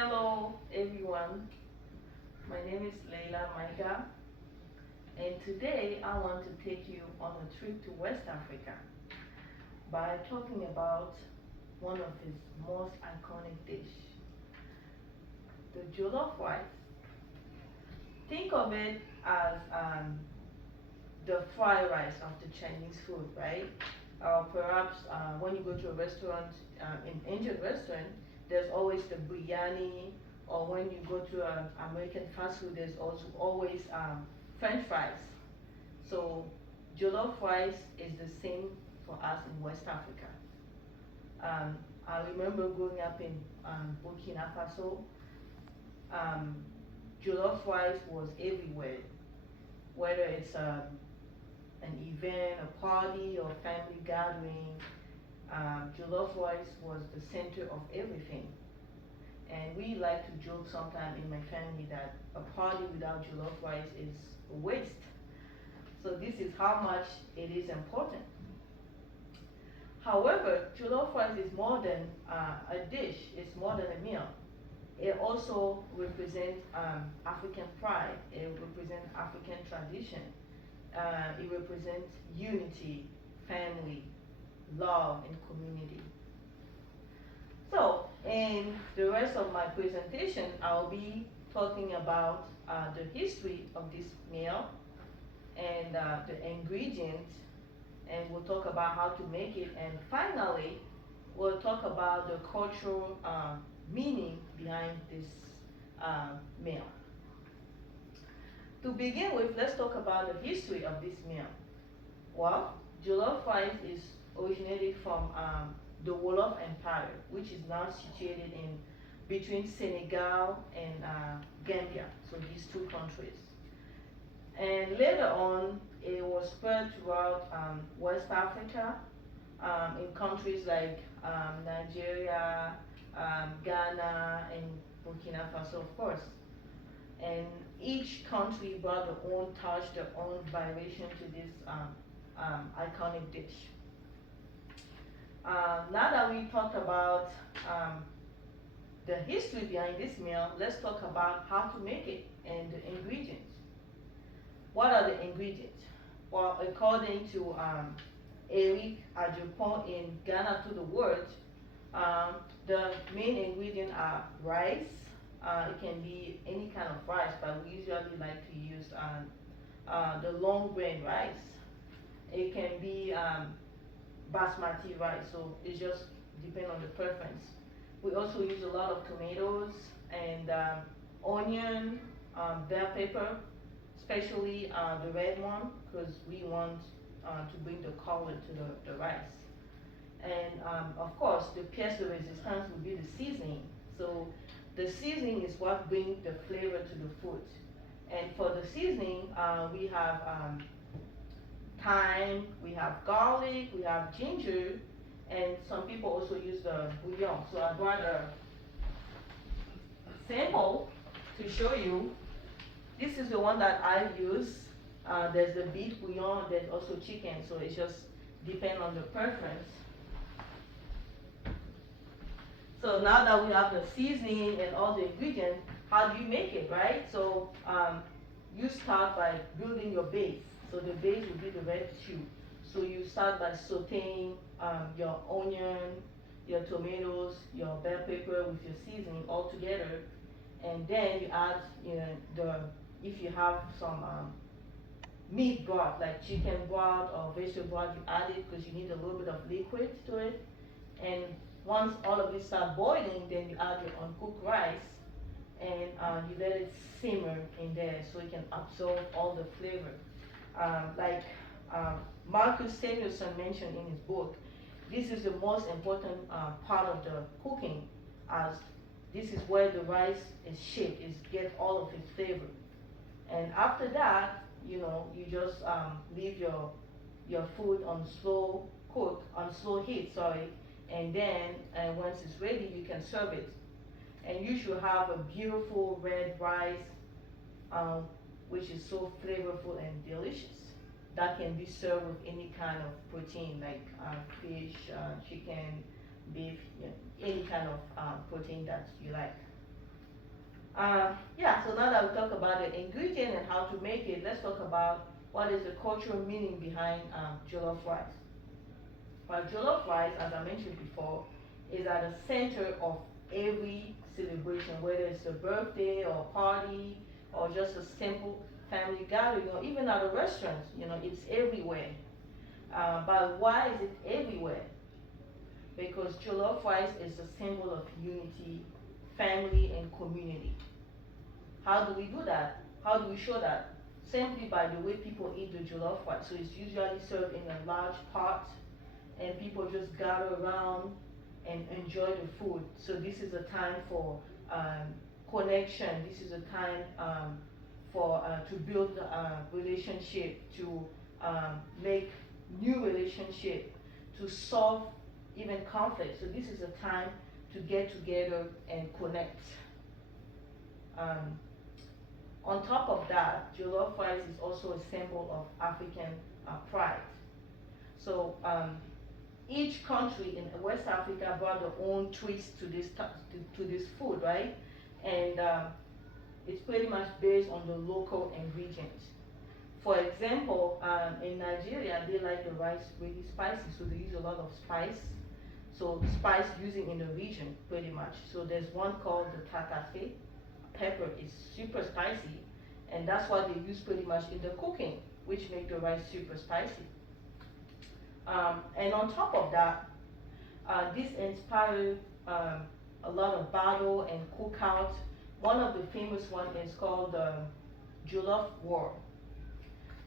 Hello everyone, my name is Leila Micah, and today I want to take you on a trip to West Africa by talking about one of its most iconic dish, the Jollof Rice. Think of it as the fried rice of the Chinese food, right? Or perhaps when you go to a restaurant, in Indian restaurant, there's always the biryani, or when you go to American fast food, there's also always French fries. So jollof rice is the same for us in West Africa. Um, I remember growing up in Burkina Faso, um, jollof rice was everywhere, whether it's an event, a party, or family gathering. Jollof rice was the center of everything. And we like to joke sometimes in my family that a party without jollof rice is a waste. So this is how much it is important. However, jollof rice is more than a dish, it's more than a meal. It also represents African pride, it represents African tradition, it represents unity, family, love, and community. So, in the rest of my presentation, I'll be talking about the history of this meal and the ingredients, and we'll talk about how to make it, and finally, we'll talk about the cultural meaning behind this meal. To begin with, let's talk about the history of this meal. Well, jollof rice is originated from the Wolof Empire, which is now situated in between Senegal and Gambia, so these two countries. And later on, it was spread throughout West Africa, in countries like Nigeria, Ghana, and Burkina Faso, of course. And each country brought their own touch, their own variation to this iconic dish. Now that we talked about the history behind this meal, let's talk about how to make it and the ingredients. What are the ingredients? Well, according to Eric Ajupon in Ghana to the World, the main ingredients are rice. It can be any kind of rice, but we usually like to use the long grain rice. It can be basmati rice, so it just depends on the preference. We also use a lot of tomatoes and onion, bell pepper, especially the red one, because we want to bring the color to the rice. And of course, the pièce de résistance would be the seasoning. So the seasoning is what brings the flavor to the food. And for the seasoning, we have thyme, we have garlic, we have ginger, and some people also use the bouillon. So I brought a sample to show you. This is the one that I use. There's the beef bouillon, there's also chicken, so it just depends on the preference. So now that we have the seasoning and all the ingredients, how do you make it, right? So you start by building your base. So the base will be the red stew. So you start by sauteing your onion, your tomatoes, your bell pepper with your seasoning all together, and then you add, if you have some meat broth like chicken broth or vegetable broth, you add it because you need a little bit of liquid to it. And once all of this start boiling, then you add your uncooked rice, and you let it simmer in there so it can absorb all the flavor. Like Marcus Samuelson mentioned in his book, this is the most important part of the cooking, as this is where the rice is shaped, is get all of its flavor. And after that, you just leave your food on slow heat, sorry, and then once it's ready, you can serve it. And you should have a beautiful red rice, which is so flavorful and delicious. That can be served with any kind of protein like fish, chicken, beef, any kind of protein that you like. Yeah, so now that we talk about the ingredient and how to make it, let's talk about what is the cultural meaning behind jollof rice. Well, jollof rice, as I mentioned before, is at the center of every celebration, whether it's a birthday or party or just a simple family gathering or even at a restaurant, it's everywhere. But why is it everywhere? Because jollof rice is a symbol of unity, family, and community. How do we do that? How do we show that? Simply by the way people eat the jollof rice. So it's usually served in a large pot, and people just gather around and enjoy the food. So this is a time for connection. This is a time for to build relationship, to make new relationship, to solve even conflict. So this is a time to get together and connect. Um, on top of that, jollof rice is also a symbol of African pride. So each country in West Africa brought their own twist to this food, right? And it's pretty much based on the local ingredients. For example, in Nigeria, they like the rice really spicy, so they use a lot of spice. So spice using in the region, pretty much. So there's one called the tatafe. Pepper is super spicy, and that's what they use pretty much in the cooking, which make the rice super spicy. And on top of that, this inspired a lot of battle and cookout. One of the famous one is called Jollof War.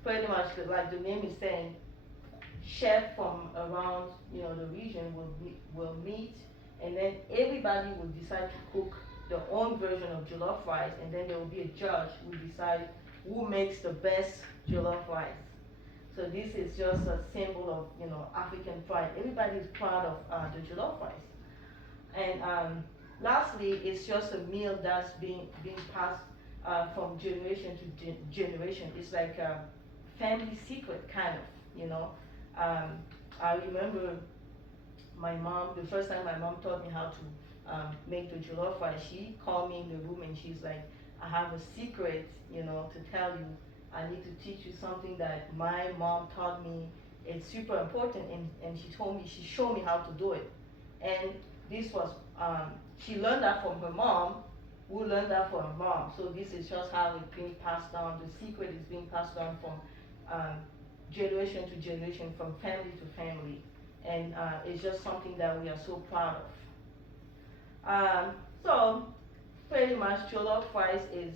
Pretty much, like the name is saying, chef from around the region will meet, and then everybody will decide to cook their own version of jollof rice, and then there will be a judge who decide who makes the best jollof rice. So this is just a symbol of African pride. Everybody is proud of the jollof rice. And lastly, it's just a meal that's being passed from generation to generation. It's like a family secret, kind of. I remember my mom, the first time my mom taught me how to make the jollof rice, she called me in the room and she's like, I have a secret, to tell you. I need to teach you something that my mom taught me. It's super important, and she showed me how to do it. And this was, she learned that from her mom, who learned that from her mom. So this is just how it's being passed down. The secret is being passed down from generation to generation, from family to family. And it's just something that we are so proud of. So pretty much jollof rice is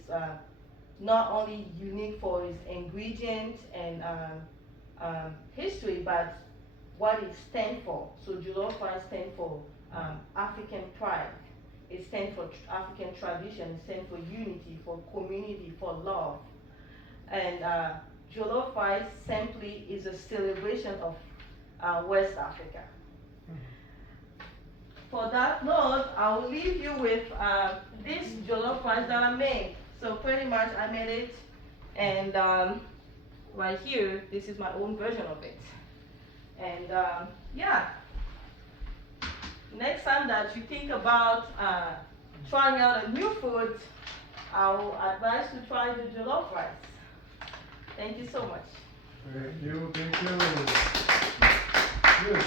not only unique for its ingredients and history, but what it stands for. So jollof rice stands for African pride. It stands for African tradition. It stands for unity, for community, for love. And jollof rice simply is a celebration of West Africa. For that note, I will leave you with this jollof rice that I made. So pretty much I made it, and right here, this is my own version of it. And yeah, next time that you think about trying out a new food, I will advise to try the jollof rice. Thank you so much. Thank you. Good.